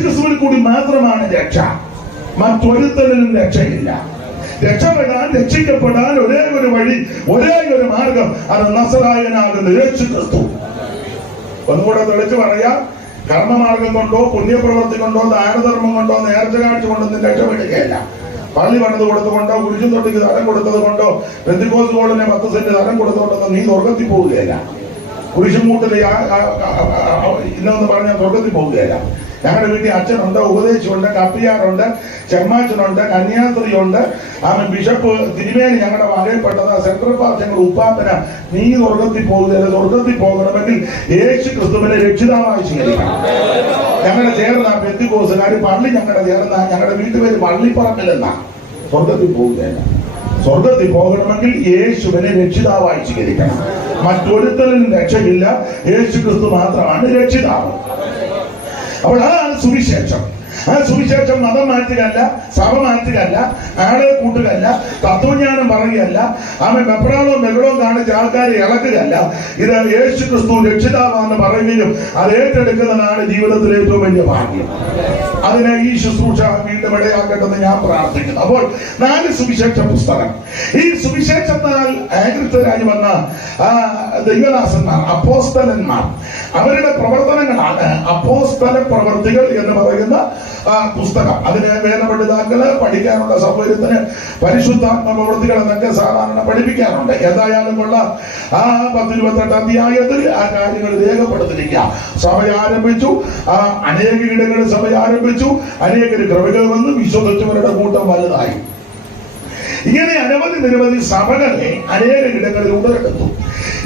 യേശുക്രിസ്തുവിൽ കൂടി മാത്രമാണ് രക്ഷ. മറ്റൊരുത്തരിലും രക്ഷയില്ല. രക്ഷപ്പെടാൻ, രക്ഷിക്കപ്പെടാൻ ഒരേ ഒരു വഴി, ഒരേ ഒരു മാർഗം, അത് നസറായനാകുന്ന യേശുക്രിസ്തു. ഒന്നുകൂടെ തെളിച്ചു പറയാം, കർമ്മമാർഗം കൊണ്ടോ പുണ്യപ്രവൃത്തി കൊണ്ടോ ദാനധർമ്മം കൊണ്ടോ നേർച്ച കാഴ്ച കൊണ്ടൊന്നും രക്ഷപ്പെടുകയല്ല. പള്ളി പണിത് കൊടുത്തുകൊണ്ടോ കുരിശും തൊട്ടിക്ക് തരം കൊടുത്തത് കൊണ്ടോ പെന്തിക്കോസ്ത് ഹോളിന് 10 സെന്റ് തരം കൊടുത്തുകൊണ്ടോ നീ സ്വർഗത്തിൽ പോവുകയല്ല. കുരിശും മൂട്ടിൽ ഇന്നെന്ന് പറഞ്ഞാൽ സ്വർഗത്തിൽ പോവുകയല്ല. ഞങ്ങളുടെ വീട്ടിൽ അച്ഛനുണ്ട്, ഉപദേശിയുണ്ട്, കപ്പിയാറുണ്ട്, ചെമ്മാച്ചനുണ്ട്, കന്യാസ്ത്രീയുണ്ട്, ബിഷപ്പ് തിരുമേനി ഞങ്ങളുടെ വകയിൽപ്പെട്ടത്, സെൻട്രൽ പാർട്ടി ഞങ്ങളുടെ ഉപ്പാപ്പന. നീ സ്വർഗത്തിൽ പോകുകയല്ല. സ്വർഗത്തിൽ പോകണമെങ്കിൽ യേശു ക്രിസ്തുവിനെ രക്ഷിതാവായി സ്വീകരിക്കണം. ഞങ്ങളുടെ ചേർന്ന പെന്തിക്കോസ്തുകാർ പള്ളി ഞങ്ങളുടെ ചേർന്ന ഞങ്ങളുടെ വീട്ടുപേര് പള്ളിപ്പറമ്പിലെന്നാ. സ്വർഗത്തിൽ പോകുകയല്ല. സ്വർഗത്തിൽ പോകണമെങ്കിൽ യേശുവിനെ രക്ഷിതാവായി സ്വീകരിക്കണം. മറ്റൊരുത്തരിലും രക്ഷയില്ല. യേശു ക്രിസ്തു മാത്രമാണ് രക്ഷിതാവ്. അപ്പോൾ അതാണ് സുവിശേഷം. ആ സുവിശേഷം മതം മാറ്റുകയല്ല, സഭ മാറ്റുകയല്ല, ആളെ കൂട്ടുകയല്ല, തത്വജ്ഞാനം പറയുകയല്ല, വെപ്രാളവും ബഹളവും കാണിച്ച് ആൾക്കാരെ ഇളക്കുകയല്ല. ഇത് യേശു ക്രിസ്തു രക്ഷിതാവാന്ന് പറയുകയും അത് ഏറ്റെടുക്കുന്നതാണ് ജീവിതത്തിലെ ഏറ്റവും വലിയ ഭാഗ്യം. അതിനെ ഈ ശുശ്രൂഷ വീണ്ടും ഇടയാക്കട്ടെന്ന് ഞാൻ പ്രാർത്ഥിക്കുന്നു. അപ്പോൾ 4 സുവിശേഷ പുസ്തകം. ഈ സുവിശേഷത്താൽ ആകൃതരായി വന്ന ദൈവദാസന്മാർ, അപ്പോസ്തലന്മാർ, അവരുടെ പ്രവർത്തനങ്ങളാണ് അപ്പോസ്തല പ്രവർത്തികൾ എന്ന് പറയുന്ന പുസ്തകം. അതിന് വേദപണ്ഡിതാക്കള് പഠിക്കാനുള്ള സൗകര്യത്തിന് പരിശുദ്ധാത്മ പ്രവൃത്തികൾ എന്നൊക്കെ സാധാരണ പഠിപ്പിക്കാറുണ്ട്. എന്തായാലും ഉള്ള 10-28 അധ്യായത്തിൽ ആ കാര്യങ്ങൾ രേഖപ്പെടുത്തിയിരിക്കുക. സഭ ആരംഭിച്ചു, അനേക ഇടങ്ങളിൽ സഭ ആരംഭിച്ചു, അനേകര് കൃപകൾ വന്നു, വിശ്വസിച്ചവരുടെ കൂട്ടം വലുതായി. ഇങ്ങനെ നിരവധി സഭകളെ അനേക ഇടങ്ങളിൽ ഉടലെടുത്തു.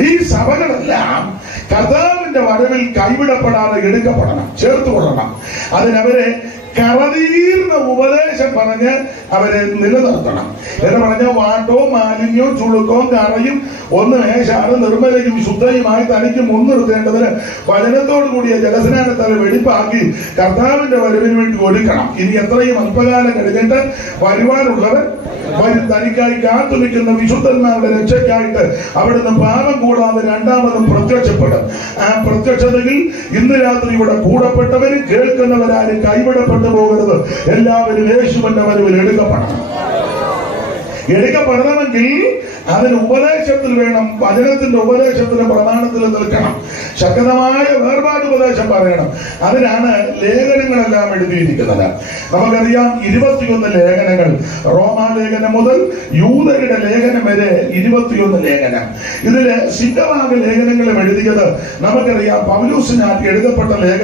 ഈ സഭകളെല്ലാം കർത്താവിന്റെ വരവിൽ കൈവിടപ്പെടാതെ എടുക്കപ്പെടണം, ചേർത്തുകൊള്ളണം. അതിനവരെ കറതീർന്ന ഉപദേശം പറഞ്ഞ് അവരെ നിലനിർത്തണം. എന്ന് പറഞ്ഞ വാട്ടോ മാലിന്യവും ചുളുക്കവും കറയും ഒന്ന് മേശാണ് നിർമ്മലയും ശുദ്ധയുമായി തനിക്ക് മുൻനിർത്തേണ്ടതിന് വചനത്തോടു കൂടിയ ജലസ്നാനത്താൽ വെടിപ്പാക്കി കർത്താവിന്റെ വരവിന് വേണ്ടി ഒരുക്കണം. ഇനി എത്രയും അല്പകാലം കഴിഞ്ഞിട്ട് വരുവാനുള്ളവർ തനിക്കായി കാത്തു നിൽക്കുന്ന വിശുദ്ധന്മാരുടെ രക്ഷയ്ക്കായിട്ട് അവിടുന്ന് പാപം കൂടാതെ രണ്ടാമതും പ്രത്യക്ഷപ്പെടും. ആ പ്രത്യക്ഷതയിൽ ഇന്ന് രാത്രി ഇവിടെ കൂടപ്പെട്ടവരും കേൾക്കുന്നവരാരും കൈവിടപ്പെട്ടു പോകരുത്. എല്ലാവരും യേശുവിന്റെ വരവിൽ എടുക്കപ്പെടണം. എടുക്കപ്പെടണമെങ്കിൽ അതിന് ഉപദേശത്തിൽ വേണം, വചനത്തിന്റെ ഉപദേശത്തിന് പ്രമാണത്തിൽ നിൽക്കണം. ശക്തമായ വേർപാടുപദേശം പറയണം. അതിനാണ് ലേഖനങ്ങളെല്ലാം എഴുതിയിരിക്കുന്നത്. നമുക്കറിയാം 21 ലേഖനങ്ങൾ, റോമാലേഖനം മുതൽ യൂദരുടെ ലേഖനം വരെ 21 ലേഖനം. ഇതില് സിദ്ധഭാഗ ലേഖനങ്ങളും എഴുതിയത് നമുക്കറിയാം പൗലോസിനാൽ എഴുതപ്പെട്ട ലേഖനം.